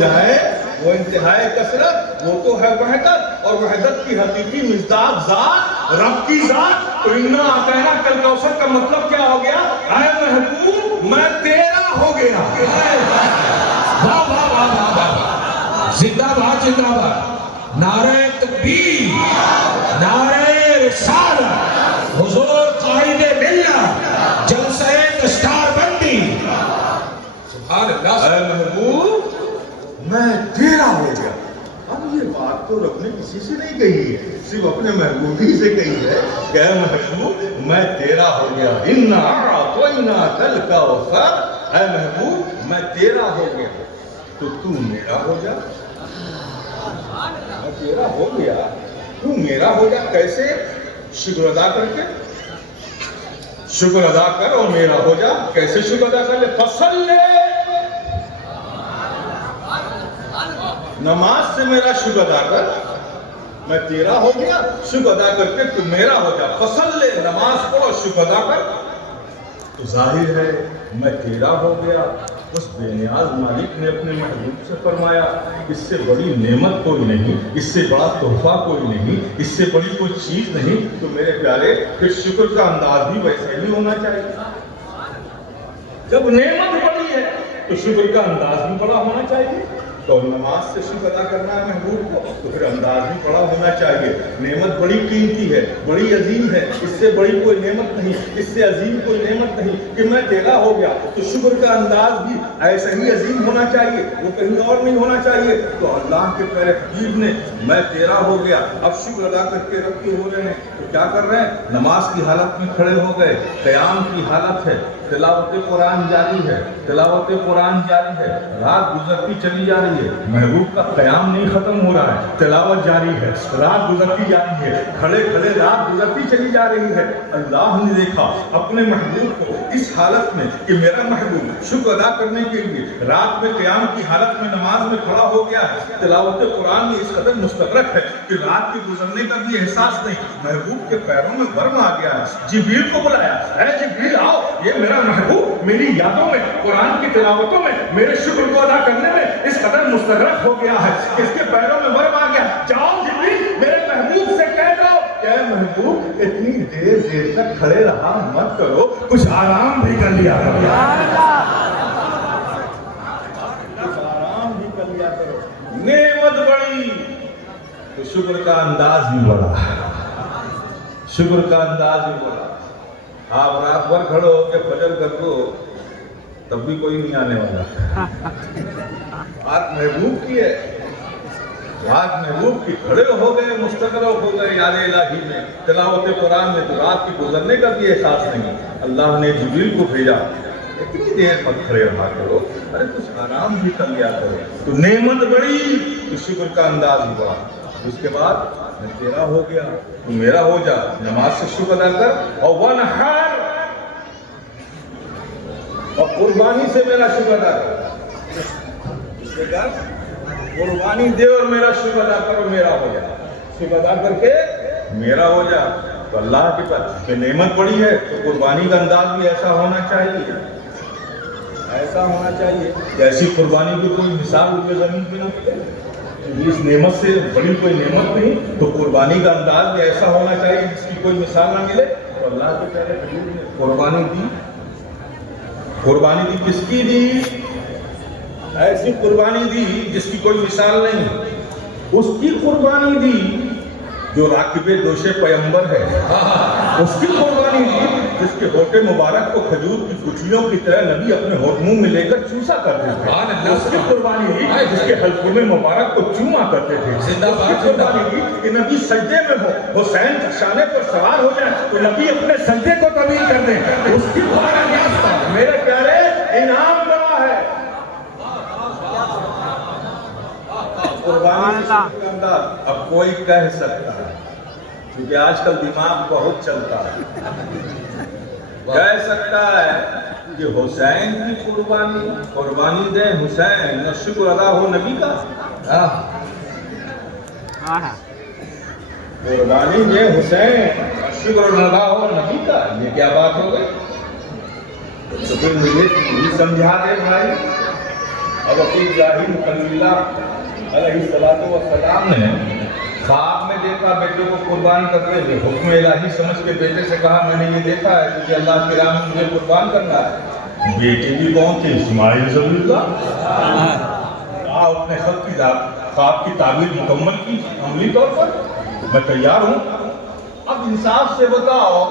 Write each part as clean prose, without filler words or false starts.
جائے وہ انتہائی کثرت، وہ تو ہے وحدت، اور وحدت کی حقیقی مصداق ذات، رب کی ذات۔ تو انا اعطینا کل کوثر کا مطلب کیا ہو گیا؟ اے محبوب میں تیرا ہو گیا۔ واہ واہ واہ واہ واہ، زندہ باد زندہ باد، نعرہ تکبیر، نعرہ رسالت، حضور قائد ملت، جلسہ دستار بندی، سبحان اللہ۔ اے محبوب میں تیرا ہو گیا۔ اب یہ بات تو رب نے کسی سے نہیں کہی ہے، صرف اپنے محبوب ہی سے کہی ہے کہ اے محبوب میں تیرا ہو گیا۔ انا اعطینا کل کوثر، اے محبوب میں تیرا ہو گیا تو تو میرا ہو جا۔ میں تیرا ہو گیا تو میرا ہو جا۔ کیسے؟ شکر ادا کر کے، شکر ادا کر اور میرا ہو جا۔ کیسے شکر ادا کر لے؟ فصل نماز سے میرا شکر ادا کر، میں تیرا ہو گیا، شکر ادا کر کے تو میرا ہو جا۔ فصل لے، نماز پڑھو، شکر ادا کر، تو ظاہر ہے میں تیرا ہو گیا۔ اس بے نیاز مالک نے اپنے محبوب سے فرمایا اس سے بڑی نعمت کوئی نہیں، اس سے بڑا تحفہ کوئی نہیں، اس سے بڑی کوئی چیز نہیں۔ تو میرے پیارے پھر شکر کا انداز بھی ویسے ہی ہونا چاہیے۔ جب نعمت بڑی ہے تو شکر کا انداز بھی بڑا ہونا چاہیے۔ تو نماز سے شکر ادا کرنا ہے محبوب کو تو پھر انداز بھی بڑا ہونا چاہیے۔ نعمت بڑی قیمتی ہے، بڑی عظیم ہے، اس سے بڑی کوئی نعمت نہیں، اس سے عظیم کوئی نعمت نہیں کہ میں تیرا ہو گیا۔ تو شکر کا انداز بھی ایسا ہی عظیم ہونا چاہیے، وہ کہیں اور نہیں ہونا چاہیے۔ تو اللہ کے پیارے حبیب نے میں تیرا ہو گیا، اب شکر ادا کر کے رب کے ہو رہے ہیں تو کیا کر رہے ہیں؟ نماز کی حالت میں کھڑے ہو گئے، قیام کی حالت ہے، تلاوت قرآن جاری ہے، تلاوت قرآن جاری ہے، رات گزرتی چلی جا رہی ہے، محبوب کا قیام نہیں ختم ہو رہا ہے، تلاوت جاری ہے، رات گزرتی جاری ہے، کھڑے کھڑے رات گزرتی چلی جا رہی ہے۔ اللہ نے دیکھا اپنے محبوب کو اس حالت میں کہ میرا محبوب شکر ادا کرنے کے لیے رات میں قیام کی حالت میں نماز میں کھڑا ہو گیا ہے، تلاوت قرآن میں اس قدر مستغرق ہے کہ رات کے گزرنے کا بھی احساس نہیں۔ محبوب کے پیروں میں ورم آ گیا ہے، جبریل کو بلایا، اے جبریل آؤ، یہ میرا محبوب میری یادوں میں، قرآن کی تلاوتوں میں، میرے شکر کو ادا کرنے میں اس قدر مستغرق ہو گیا ہے کہ اس کے پیروں میں ورم آ گیا۔ جاؤ جبریل میرے محبوب سے کہہ دو کہ اے محبوب اتنی دیر تک کھڑے رہا مت کرو، کچھ آرام بھی کر لیا کرو، کچھ آرام بھی کر لیا کرو۔ نعمت بڑی تو شکر کا انداز بھی بڑا، شکر کا انداز بھی بڑا۔ آپ رات بھر کھڑے ہو کے فجر کر دو تب بھی کوئی نہیں آنے والا۔ بات محبوب کی ہے، بات محبوب کی، کھڑے ہو گئے، مستغرق ہو گئے یاد الہی میں، تلاوت قرآن میں، تو رات کی گزرنے کا بھی احساس نہیں۔ اللہ نے جبریل کو بھیجا، اتنی دیر مت کھڑے رہا کرو، ارے کچھ آرام بھی کر لیا کرو۔ تو نعمت بڑی تو شکر کا انداز بھی بڑا۔ اس کے بعد میں تیرا ہو گیا تو میرا ہو جا، نماز سے شکر ادا کر، اور وَنْحَرْ، اور قربانی سے میرا شکر ادا کر۔ اس کے بعد قربانی دے اور میرا شکر ادا کرو، میرا ہو جا، شکر ادا کر کے میرا ہو جا۔ تو اللہ کے پاس کہ نعمت بڑی ہے تو قربانی کا انداز بھی ایسا ہونا چاہیے، ایسا ہونا چاہیے جیسی قربانی کی کوئی مثال روئے زمین پہ نہ ملے۔ اس نعمت سے بڑی کوئی نعمت نہیں، تو قربانی کا انداز بھی ایسا ہونا چاہیے جس کی کوئی مثال نہ ملے۔ تو اللہ کے پیارے حبیب نے قربانی دی، قربانی دی کس کی دی؟ ایسی قربانی دی جس کی کوئی مثال نہیں، اس کی قربانی دی جو راکب دوش پیمبر ہے، اس کی قربانی دی جس کے ہونٹ مبارک کو کھجور کی گٹھلیوں کی طرح نبی اپنے ہونٹ منہ میں لے کر چوسا کرتے تھے، اس کی قربانی دی جس کے حلقوم مبارک کو چوما کرتے تھے، اس کی قربانی دی کہ نبی سجدے میں ہو، حسین شانے پر سوار ہو جائے تو نبی اپنے سجدے کو طویل کر دیں، اس کی قربانی۔ میرے پیارے انعام بڑا ہے قربانی کا انداز۔ اب کوئی کہہ سکتا ہے کیونکہ آج کل دماغ بہت چلتا ہے، کہہ سکتا ہے کہ حسین کی قربانی دے حسین اور شکر ادا ہو نبی کا، قربانی دے حسین اور شکر ادا ہو نبی کا، یہ کیا بات ہو گئی؟ تو پھر مجھے سمجھا دے بھائی، حضرت ابراہیم خلیل اللہ علیہ السلام نے خواب میں دیکھا بیٹے کو قربان کرتے ہوئے، حکم الہی سمجھ کے بیٹے سے کہا میں نے یہ دیکھا ہے کہ اللہ کی راہ میں مجھے قربان کرنا ہے۔ بیٹے بھی کون تھے؟ اسماعیل ذبیح اللہ۔ اپنے خواب کی تعبیر مکمل کی عملی طور پر، میں تیار ہوں۔ اب انصاف سے بتاؤ،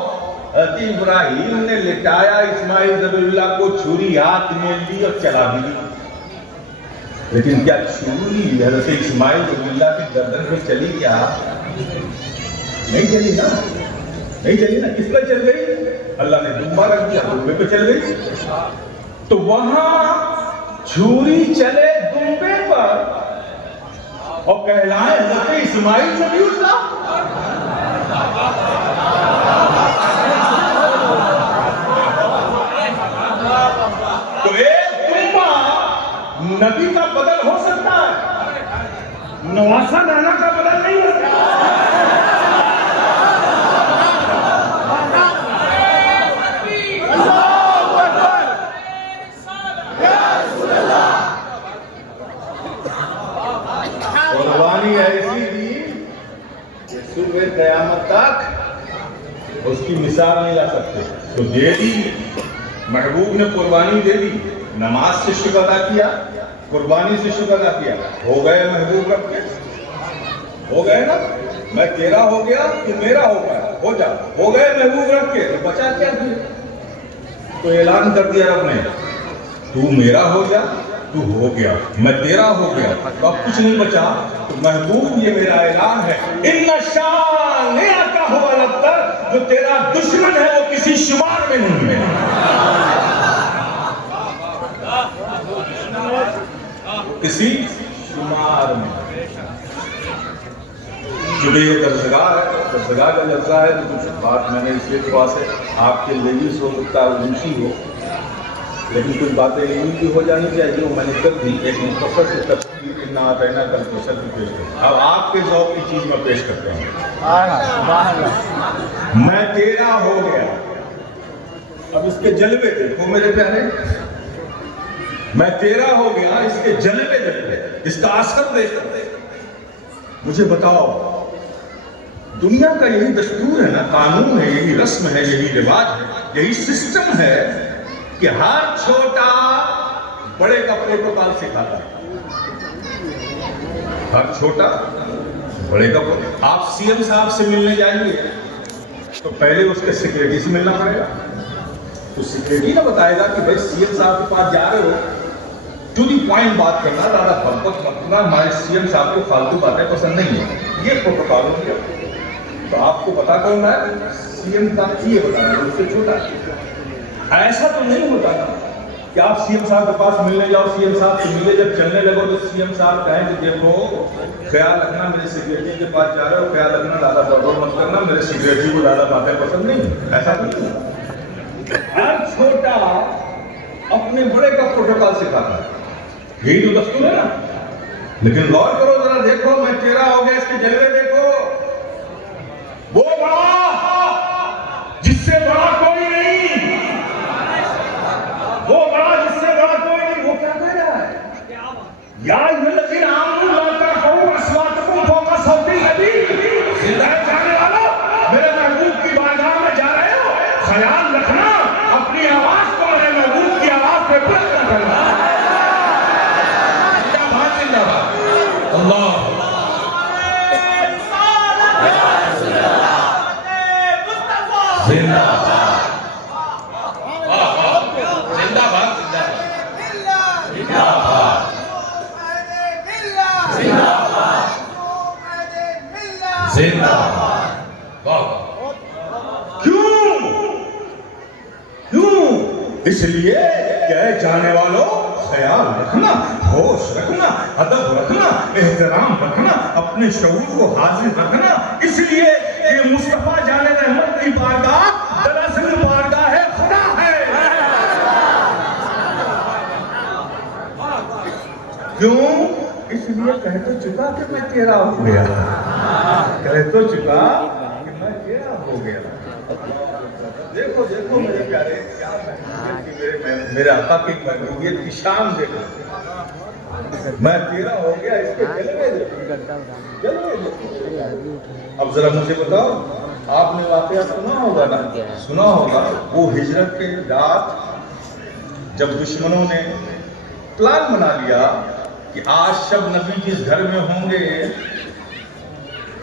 حضرت ابراہیم نے لٹایا اسماعیل ذبیح اللہ کو، چھری ہاتھ میں لی اور چلا بھی دی، لیکن کیا چھری حضرت اسماعیل ذبیح اللہ کی گردن پہ چلی؟ کیا نہیں چلی نا؟ نہیں چلی نا؟ کس پہ چل گئی؟ اللہ نے دمبا رکھ دیا، دمبے پہ چل گئی۔ تو وہاں چھری چلے دمبے پر اور کہلائے حضرت اسماعیل ذبیح اللہ۔ تو ایک دمبا نبی کا بدل ہو سکتا ہے، نواسا نانا کا بدل نہیں ہو سکتا۔ قربانی ایسی دی کہ صبح قیامت تک اس کی مثال نہیں لا سکتے۔ تو دے دی، محبوب نے قربانی دے دی، نماز سے شکر ادا کیا، قربانی سے شکر ادا کیا، ہو گئے محبوب رکھ کے، ہو گئے نا؟ میں تیرا ہو گیا تو میرا ہو گیا، ہو جا، ہو گئے محبوب رکھ کے، تو بچا کیا دیا؟ تو اعلان کر دیا رب نے، تو میرا ہو گیا، تو ہو گیا، میں تیرا ہو گیا، تو اب کچھ نہیں بچا۔ تو محبوب یہ میرا اعلان ہے، ان شانئک ھو الابتر، جو تیرا دشمن ہے وہ کسی شمار میں نہیں ہے، کسی شمار میں۔ چونکہ یہ درسگاہ ہے، درسگاہ کا جلسہ ہے، تو کچھ بات میں نے اس لیے تھوڑا سے آپ کے لیے ہو سکتا ہے اونچی ہو، لیکن کچھ باتیں علمی بھی ہو جانی چاہیے، وہ میں نے کر دی۔ ایک مختصر سے تفصیل انا اعطیناک الکوثر کی پیش کرتا ہوں۔ اب آپ کے ذوق کی چیز میں پیش کرتا ہوں۔ میں تیرا ہو گیا، اب اس کے جلوے دیکھو میرے پیارے، میں تیرا ہو گیا، اس کے جلوے دیکھو، اس کا اثر دیکھو۔ مجھے بتاؤ، دنیا کا یہی دستور ہے نا، قانون ہے، یہی رسم ہے، یہی رواج ہے، یہی سسٹم ہے کہ ہر چھوٹا بڑے کا پروٹوکول سکھاتا ہے۔ ہر چھوٹا بڑے کا پروٹوکول۔ آپ سی ایم صاحب سے ملنے جائیں گے تو پہلے اس کے سیکریٹری سے ملنا پڑے گا، تو سیکریٹری نہ بتائے گا کہ بھائی سی ایم صاحب کے پاس جا رہے ہو، ٹو دی پوائنٹ بات کرنا، زیادہ بھگوت مت کرنا، ہمارے سی ایم صاحب کو فالتو باتیں پسند نہیں ہیں، یہ پروٹوکول ہو گیا۔ تو آپ کو پتا کرنا ہے سی ایم کا یہ بتانا ہے، اس سے چھوٹا ہے۔ ایسا تو نہیں ہوتا نا کہ آپ سی ایم صاحب کے پاس ملنے جاؤ، سی ایم صاحب سے ملے، جب چلنے لگو تو سی ایم صاحب کہیں کہ دیکھو خیال رکھنا، میرے سیکریٹری کے پاس جا رہے ہو، خیال رکھنا، زیادہ گڑبڑ مت کرنا، میرے سیکریٹری کو زیادہ باتیں پسند نہیں۔ ایسا نہیں، ہر چھوٹا اپنے بڑے کا پروٹوکول سکھاتا ہے، یہی تو دستور ہے نا۔ لیکن غور کرو ذرا، دیکھو میں تیرا ہو گیا، اس کے جلوے دیکھو، وہ بڑا جس سے بڑا کوئی نہیں، وہ بڑا جس سے بڑا کوئی نہیں، وہ کیا کہہ رہا ہے؟ یا الذین آمنوا لا ترفعوا اصواتکم فوق صوت النبی۔ زندہ جانے والوں، میرے محبوب کی بارگاہ میں جا رہے ہو، خیال رکھنا اپنی آواز کو میرے محبوب کی آواز پہ بلند نہ کرنا۔ زندہ باد اللہ زندہ کیوں؟ اس لیے کہ جانے والوں خیال رکھنا، ہوش رکھنا، ادب رکھنا، احترام رکھنا، اپنے شعور کو حاضر رکھنا، اس لیے کہ مصطفیٰ جان رحمت کی بارگاہ دراصل بارگاہ ہے خدا ہے۔ کیوں؟ اس لیے کہہ تو چکا کہ میں تیرا ہو گیا، کہہ تو چکا کہ میں تیرا ہو گیا۔ دیکھو دیکھو میرے پیارے، میرے آقا کی محبوبیت کی شان دیکھو، میں تیرا ہو گیا اس کے جلوے دے۔ اب ذرا مجھے بتاؤ، آپ نے واقعہ سنا ہوگا نا، سنا ہوگا وہ ہجرت کے رات جب دشمنوں نے پلان بنا لیا کہ آج شب نبی جس گھر میں ہوں گے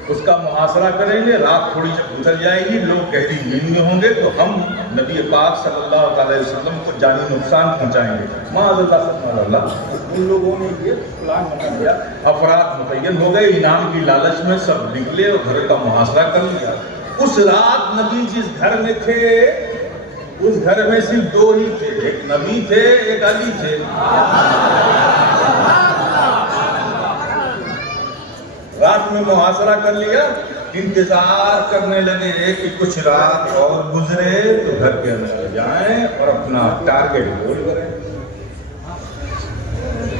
اس کا محاصرہ کریں گے، رات تھوڑی جب گزر جائے گی، لوگ گہری نیند میں ہوں گے تو ہم نبی پاک صلی اللہ علیہ وسلم کو جانی نقصان پہنچائیں گے۔ معاذ اللہ، ان لوگوں نے یہ پلان بنا لیا، افراد متعین ہو گئے، انعام کی لالچ میں سب نکلے اور گھر کا محاصرہ کر لیا۔ اس رات نبی جس گھر میں تھے اس گھر میں صرف دو ہی تھے، ایک نبی تھے، ایک علی تھے۔ رات میں محاصرہ کر لیا، انتظار کرنے لگے کہ کچھ رات اور گزرے تو گھر کے اندر جائیں اور اپنا ٹارگیٹ گول کریں۔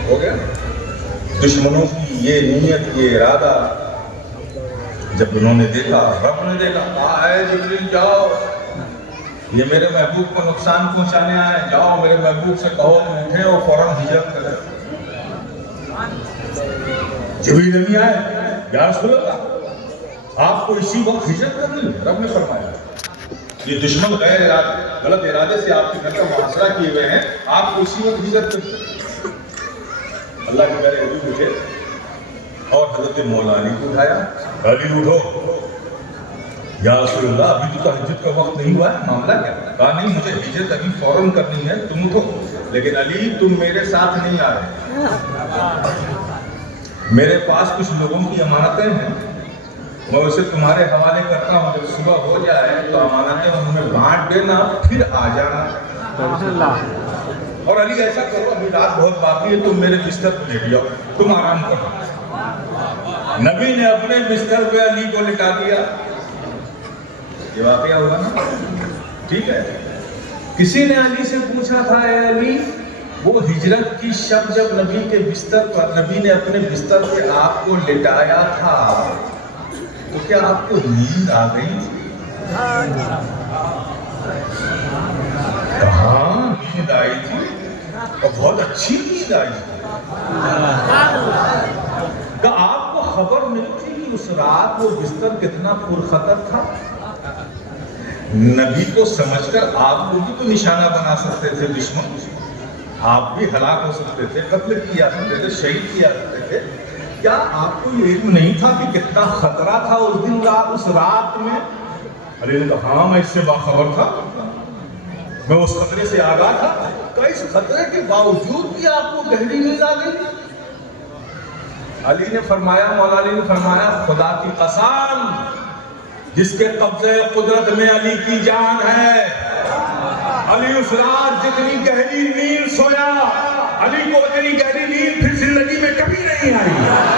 ہو گیا دشمنوں کی یہ نیت، یہ ارادہ جب انہوں نے دیکھا، رب نے دیکھا، کہا اے جبریل جاؤ، یہ میرے محبوب کو نقصان پہنچانے آئے، جاؤ میرے محبوب سے کہو کہ اٹھے اور فوراً ہجرت کرے۔ جبریل نہیں آئے، یا رسول اللہ آپ کو اسی وقت ہجرت کرنی ہے؟ رب نے فرمایا یہ دشمن غلط ارادے سے آپ کے گھر کا محاصرہ کیے ہوئے ہیں، آپ کو اسی وقت ہجرت کرنی ہے۔ اللہ کے پیارے حبیب اٹھے اور حضرت مولا علی کو اٹھایا، علی اٹھو، یا رسول اللہ ابھی تو تہجد کا وقت نہیں ہوا ہے، معاملہ کیا؟ کہا نہیں مجھے ہجرت ابھی فوراً کرنی ہے، تم اٹھو۔ لیکن علی تم میرے ساتھ نہیں آ رہے، میرے پاس کچھ لوگوں کی امانتیں ہیں، میں اسے تمہارے حوالے کرتا ہوں، جب صبح ہو جائے تو امانتیں ان میں بانٹ دینا، پھر آ جانا۔ اور علی ایسا کرو، ابھی رات بہت باقی ہے، تم میرے بستر پہ لیٹ جاؤ، تم آرام کرو۔ نبی نے اپنے بستر پہ علی کو لٹا دیا۔ یہ واقعہ ہوا نا، ٹھیک ہے۔ کسی نے علی سے پوچھا تھا، اے علی وہ ہجرت کی شب جب نبی کے بستر پر، نبی نے اپنے بستر پہ آپ کو لٹایا تھا تو کیا آپ کو نیند آ گئی تھی؟ کہاں نیند آئی تھی، اور بہت اچھی نیند آئی تھی۔ کہ آپ کو خبر نہیں تھی کہ اس رات وہ بستر کتنا پرخطر تھا؟ نبی کو سمجھ کر آپ کو بھی تو نشانہ بنا سکتے تھے دشمن، آپ بھی ہلاک ہو سکتے تھے، قتل کیا سکتے تھے، شہید کیا سکتے تھے۔ کیا آپ کو یہ علم نہیں تھا کہ کتنا خطرہ تھا اس دن رات، اس رات میں؟ علی نے کہا ہاں میں اس سے باخبر تھا، میں اس خطرے سے آگاہ تھا۔ کہ اس خطرے کے باوجود بھی آپ کو گہری نیند آ گئی؟ علی نے فرمایا، مولا علی نے فرمایا، خدا کی قسم جس کے قبضے قدرت میں علی کی جان ہے، علی اس رات جتنی گہری نیند سویا، علی کو اتنی گہری نیند پھر زندگی میں کبھی نہیں آئی۔